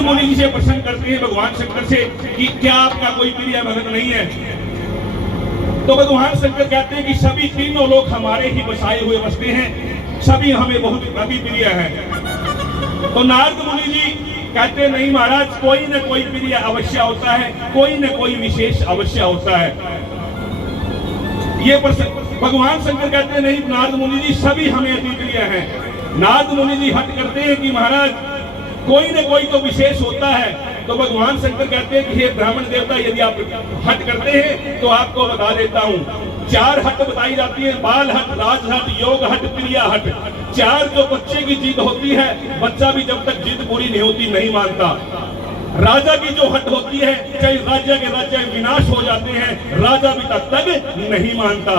नारद मुनि जी से प्रश्न करते हैं भगवान शंकर से कि क्या आपका कोई प्रिय भगत नहीं है? तो भगवान शंकर कहते हैं कि सभी तीनों लोग हमारे ही बसाए हुए बसते हैं, सभी हमें बहुत अति प्रिय है। तो नारद मुनि जी कहते नहीं महाराज, कोई न कोई प्रिय अवश्य होता है, कोई न कोई विशेष अवश्य होता है। ये भगवान शंकर कहते नहीं नारद मुनि जी, सभी हमें अति प्रिय है। नारद मुनि जी हट करते हैं कि महाराज कोई न कोई तो विशेष होता है। तो भगवान शंकर कहते हैं कि हे ब्राह्मण देवता, यदि आप हट करते हैं तो आपको बता देता हूं। 4 हट बताई जाती है, बाल हट, राज हट, योग हट, क्रिया हट। 4 जो बच्चे की जिद होती है, बच्चा भी जब तक जिद पूरी नहीं होती नहीं मानता। राजा की जो हट होती है, चाहे राज्य के राज्य विनाश हो जाते हैं, राजा भी तब तक नहीं मानता।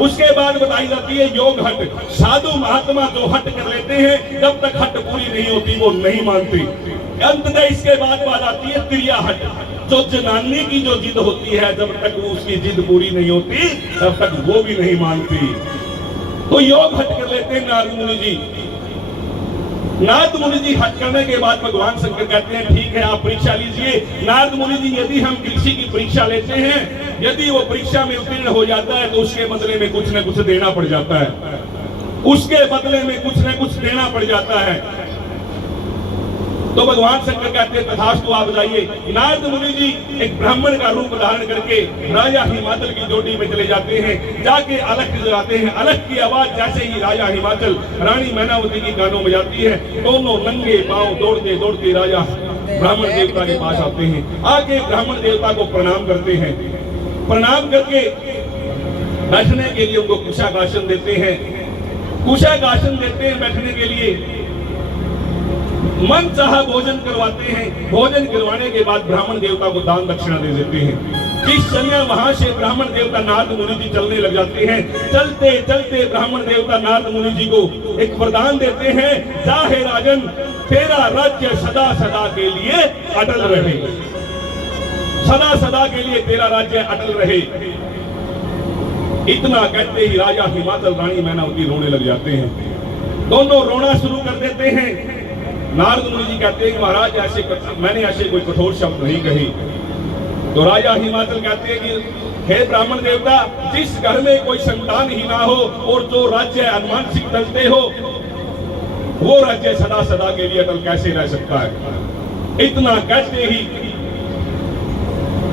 उसके बाद बताई जाती है योग हट, साधु महात्मा जो हट कर लेते हैं, जब तक हट पूरी नहीं होती वो नहीं मानती। अंततः इसके बाद बात आती है क्रिया हट, जो जनानी की जो जिद होती है, जब तक वो उसकी जिद पूरी नहीं होती तब तक वो भी नहीं मानती। तो योग हट कर लेते हैं नारद मुनि जी। नारद मुनि जी हट करने के बाद भगवान शंकर कहते हैं ठीक है, आप परीक्षा लीजिए। नारद मुनि जी, यदि हम किसी की परीक्षा लेते हैं, यदि वो परीक्षा में उत्तीर्ण हो जाता है तो उसके बदले में कुछ न कुछ देना पड़ जाता है, उसके बदले में कुछ न कुछ देना पड़ जाता है। तो भगवान शंकर कहते हैं तथास्तु, आप जाइए। नारद मुनि जी एक ब्राह्मण का रूप धारण करके राजा हिमाचल की चोटी में चले जाते हैं, जाके अलख जलाते हैं। अलख की आवाज जैसे ही राजा हिमाचल रानी मैनावती की कानों में जाती है, दोनों नंगे पांव दौड़ते दौड़ते राजा ब्राह्मण देवता के पास आते हैं। आके ब्राह्मण देवता को प्रणाम करते हैं। प्रणाम करके बैठने के लिए उनको कुशाकासन देते हैं। कुशाकासन देते हैं बैठने के लिए, मन चाहा भोजन करवाते हैं। भोजन करवाने के बाद ब्राह्मण देवता को दान दक्षिणा दे देते हैं। जिस समय वहां से ब्राह्मण देवता नारद मुनि जी चलने लग जाते हैं, चलते चलते ब्राह्मण देवता नारद मुनि जी को एक वरदान देते हैं, जा हे राजन, तेरा राज्य सदा सदा के लिए अटल रहे, सदा सदा के लिए तेरा राज्य अटल रहे। इतना कहते ही राजा हिमाचल रानी मैनावती रोने लग जाते हैं। दोनों रोना शुरू कर देते हैं। नारद मुनि जी कहते हैं महाराज मैंने ऐसे कोई कठोर शब्द नहीं कही। तो राजा हिमाचल कहते हैं कि हे ब्राह्मण देवता, जिस घर में कोई संतान ही ना हो और जो राज्य अनुमानसिक चलते हो, वो राज्य सदा सदा के लिए अटल कैसे रह सकता है। इतना कहते ही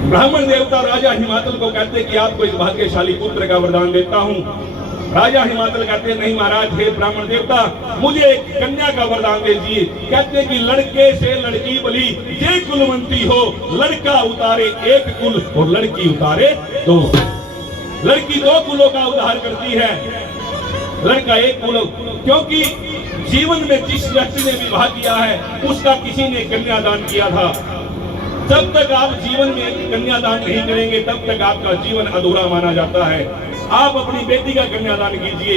ब्राह्मण देवता राजा हिमाचल को कहते कि आपको एक भाग्यशाली पुत्र का वरदान देता हूं। राजा हिमाचल कहते नहीं महाराज, हे ब्राह्मण देवता, मुझे एक कन्या का वरदान दीजिए। कहते कि लड़के से लड़की बली ये कुलवंती हो, लड़का उतारे 1 कुल और लड़की उतारे 2। लड़की 2 कुलों का उद्धार करती है, लड़का 1 कुल। क्योंकि जीवन में जिस व्यक्ति ने विवाह किया है उसका किसी ने कन्यादान किया था। जब तक आप जीवन में कन्यादान नहीं करेंगे तब तक आपका जीवन अधूरा माना जाता है। आप अपनी बेटी का कन्यादान कीजिए,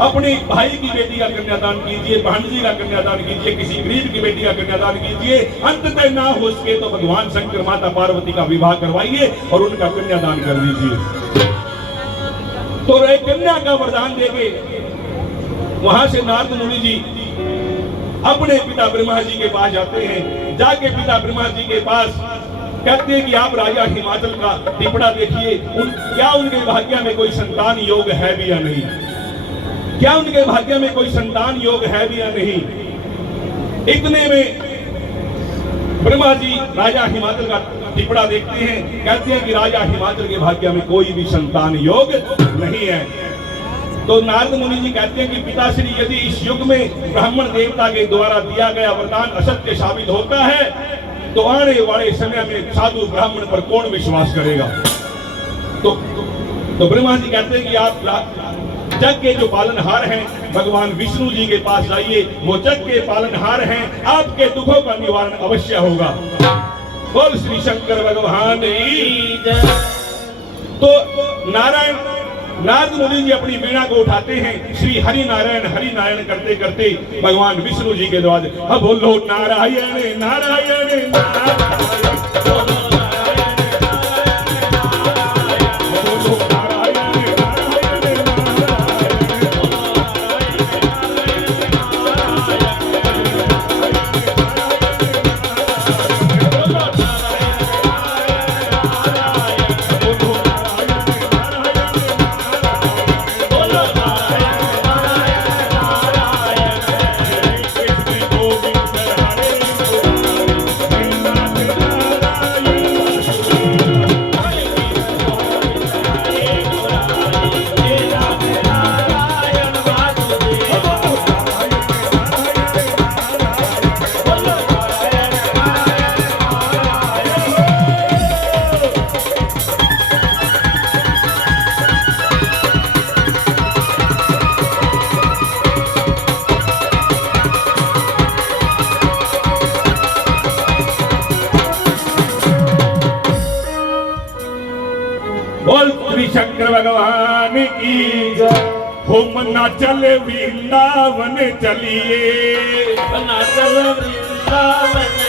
अपनी भाई की बेटी का कन्यादान कीजिए, भांजी का कन्यादान कीजिए, किसी गरीब की बेटी का कन्यादान कीजिए। अंततः ना हो सके तो भगवान शंकर माता पार्वती का विवाह करवाइए और उनका कन्यादान कर दीजिए। तो एक कन्या का वरदान देके वहां से नारद मुनि जी अपने पिता ब्रह्मा जी के पास जाते हैं। जाके पिता ब्रह्मा जी के पास कहते हैं कि आप राजा हिमाचल का टिपड़ा देखिए, क्या उनके भाग्य में कोई संतान योग है भी या नहीं, क्या उनके भाग्य में कोई संतान योग है भी या नहीं। इतने में ब्रह्मा जी राजा हिमाचल का टिपड़ा देखते हैं, कहते हैं कि राजा हिमाचल के भाग्य में कोई भी संतान योग नहीं है। तो नारद मुनि जी कहते हैं कि पिताश्री, यदि इस युग में ब्राह्मण देवता के द्वारा दिया गया वरदान असत्य साबित होता है तो आने वाले समय में साधु ब्राह्मण पर कौन विश्वास करेगा। तो ब्रह्मा जी कहते हैं कि आप जग के जो पालनहार हैं भगवान विष्णु जी के पास जाइए, वो जग के पालनहार हैं, आपके दुखों का निवारण अवश्य होगा। बोल श्री शंकर भगवान की जय। तो नारद मुनि जी अपनी वीणा को उठाते हैं, श्री हरि नारायण करते करते भगवान विष्णु जी के द्वार, अब बोलो नारायण नारायण नारायण। भगवान की जय। हम नाचल वृंदावन चलिए, नाचल वृंदावन